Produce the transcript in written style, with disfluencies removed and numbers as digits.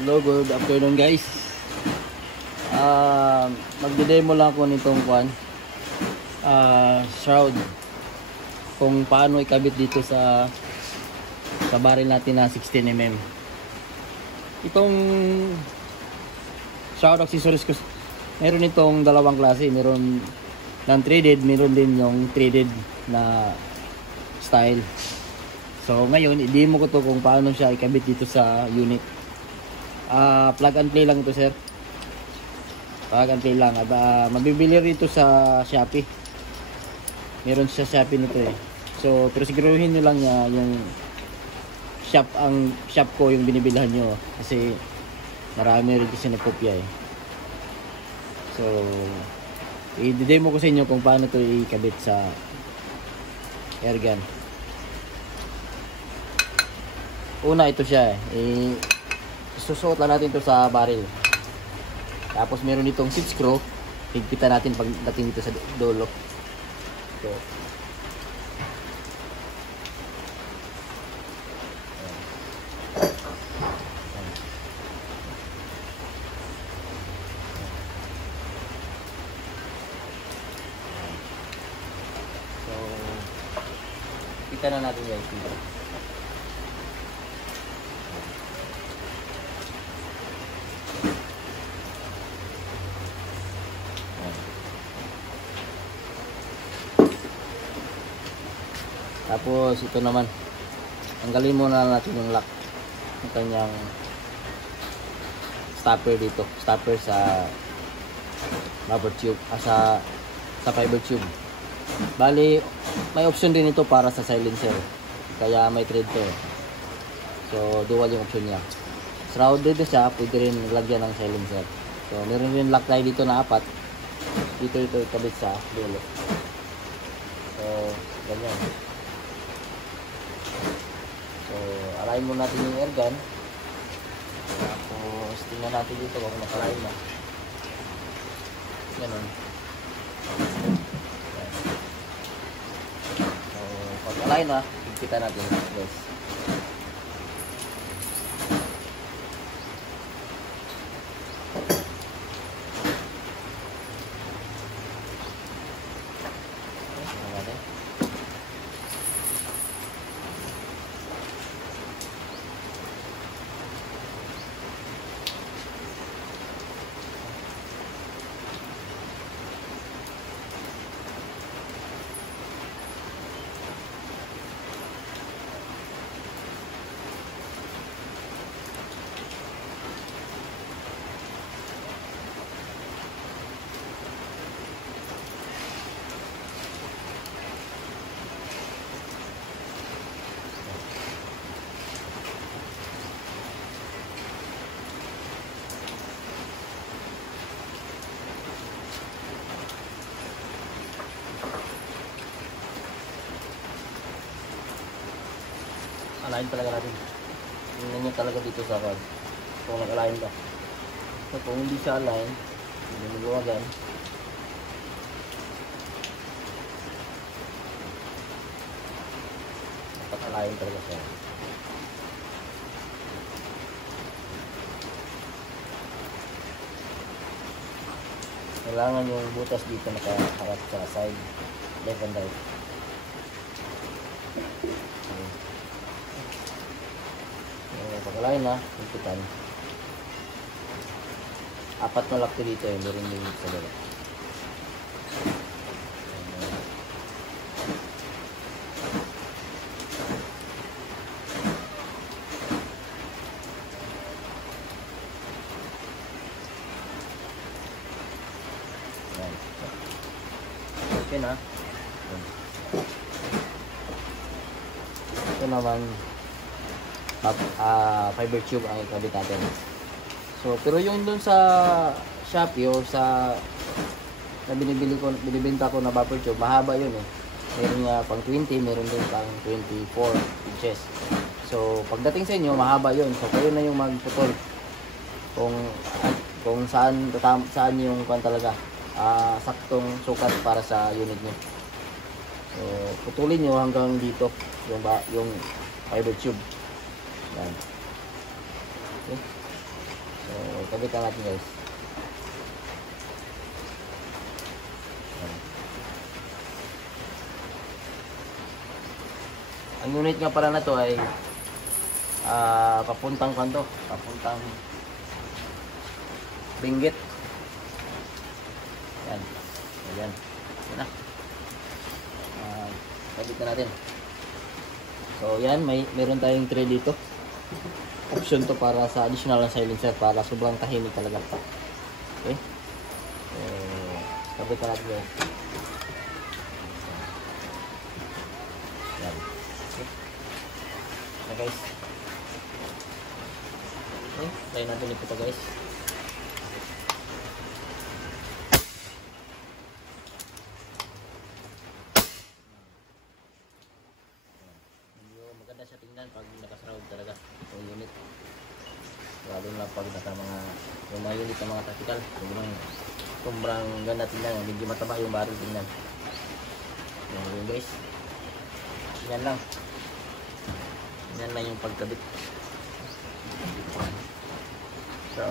Hello, good afternoon guys. Magde-demo lang ako nitong shroud. Kung paano ikabit dito sa baril natin na 16mm. Itong shroud accessories ko, meron itong dalawang klase. Meron non-threaded, meron din yung threaded na style. So ngayon, i-demo ko to kung paano siya ikabit dito sa unit. Plug and play lang ito, sir. Plug and play lang. At mabibili rito sa Shopee. Meron sa Shopee nito eh. So, pero siguruhin nyo lang niya yung shop ko yung binibilhan nyo. Kasi marami rin kasi nagkopya eh. So, i-demo ko sa inyo kung paano ito ikabit sa airgun. Una, ito siya eh. Susuot lang natin ito sa barrel. Tapos meron itong 6 screw. Higpitan natin pagdating dito sa dulo. So, higpitan na natin guys. Tapos ito naman, tanggalin muna natin yung lock ng kanyang stopper dito, stopper sa rubber tube, sa fiber tube. Bali, may option din ito para sa silencer, kaya may thread to. So dual yung option niya. Shrouded siya, pwede rin lagyan ng silencer. So meron rin lock tayo dito na 4. Dito ito ikabit sa dulo. So ganyan. So, alayin muna natin yung airgun. Tapos, tingnan natin dito kung nakalain na. Ganun. So, pag alayin na, higpitan natin guys. Alayin talaga natin. Tingnan nyo talaga dito sa card. Kung nag-align ka. So, kung hindi siya align, hindi mo gawagan. Dapat align talaga siya. Kailangan yung butas dito nakaharap sa side, left and right. Pag-align na, higpitan. 4 na lock dito eh, meron din sa baba. Okay na. Ito naman fiber tube ang ikabit natin. So, pero yung dun sa Shopee o sa na binibenta ko na buffer tube, mahaba yun eh. Meron nga pang 20, meron din pang 24 inches. So, pagdating sa inyo, mahaba yun. So, kayo na yung magputol kung saan yung talaga saktong sukat para sa unit nyo. So, putulin nyo hanggang dito yung fiber tube. Yan. Okay. So, kabitan natin guys. Yan. Ang unit nga pala na to ay papuntang kanto, papuntang Benguet. Yan. Ayan. Yan na. Kabit na natin. So yan, meron tayong tray dito. Option to para sa additional na silencer para sobrang tahimik talaga. Okay? So, kabit na natin yun. Yan. Okay. Na guys. Okay, try natin ito guys. Maganda siya tingnan pag nakasround talaga yung unit, lalo na pag yung mga unit ng mga tactical, sobrang ganda tingnan, medyo mataba yung barrel tingnan. Yan guys, yan lang yung pagkabit. So